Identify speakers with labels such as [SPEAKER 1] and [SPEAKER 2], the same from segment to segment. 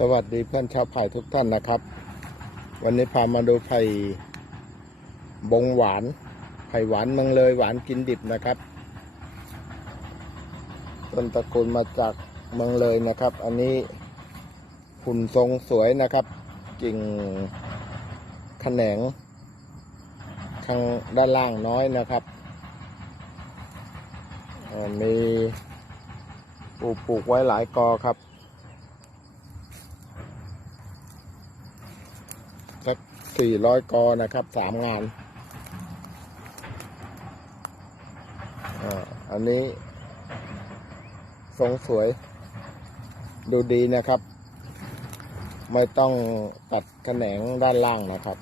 [SPEAKER 1] สวัสดีเพื่อนชาวไผ่ทุกท่านนะครับ วันนี้พามาดูไผ่บงหวาน ไผ่หวานเมืองเลยหวานกินดิบนะครับต้นตระกูลมาจากเมืองเลยนะครับ อันนี้หุ่นทรงสวยนะครับกิ่งแขนงข้างด้านล่างน้อยนะครับมีปลูกปลูกไว้หลายกอครับ สี่ร้อยกอนะครับสามงานอ่าอันนี้ ทรงสวย ดูดีนะครับ ไม่ต้องตัดแขนงด้านล่างนะครับ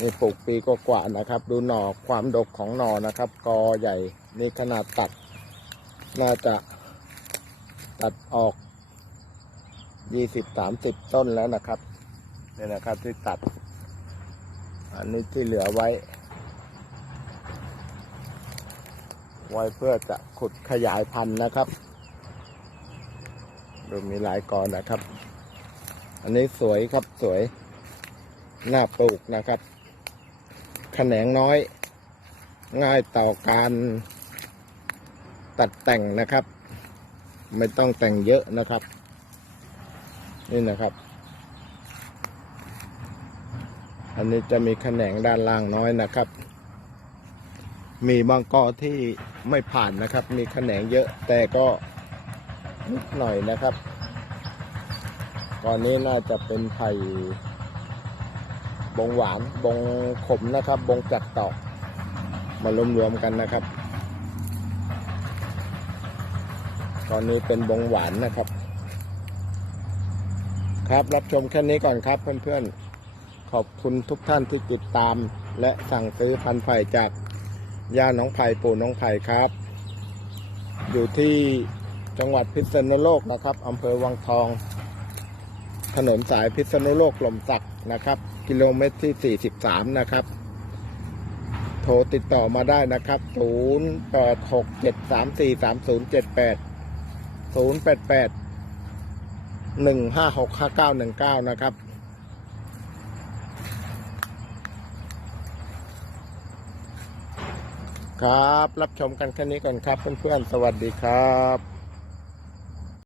[SPEAKER 1] นี่ปลูกปีก็กว่านะครับ ดูหน่อความดกของหน่อนะครับ กอใหญ่นี่ขนาดตัด น่าจะตัดออกยี่สิบสามสิบต้นแล้วนะครับ นี่นะครับที่ตัด อันนี้ที่เหลือไว้ ไว้เพื่อจะขุดขยายพันธุ์นะครับดูมีหลายกอนะครับ อันนี้สวยครับสวยหน้าปลูกนะครับแขนงน้อย ง่ายต่อการตัดแต่งนะครับ ไม่ต้องแต่งเยอะนะครับ นี่นะครับ อันนี้จะมีแขนงด้านล่างน้อยนะครับ มีบางกอที่ไม่ผ่านนะครับ มีแขนงเยอะแต่ก็นิดหน่อยนะครับกอนนี้น่าจะเป็นไผ่บงหวานบงขมนะครับ บงจัดตอกมารวมๆกันนะครับ ตอนนี้เป็นบงหวานนะครับ ครับรับชมแค่นี้ก่อนครับเพื่อนๆ ขอบคุณทุกท่านที่ติดตาม และสั่งซื้อพันธุ์ไผ่จากย่าน้องไผ่ปู่น้องไผ่ครับ อยู่ที่จังหวัดพิษณุโลกนะครับอำเภอวังทอง ถนนสายพิษณุโลกลมสักนะครับ กิโลเมตรที่ 43 นะครับ โทรติดต่อมาได้นะครับ 0867343078 088 1565919 นะครับ ครับ รับชมกันแค่นี้ก่อนครับเพื่อนๆ สวัสดีครับ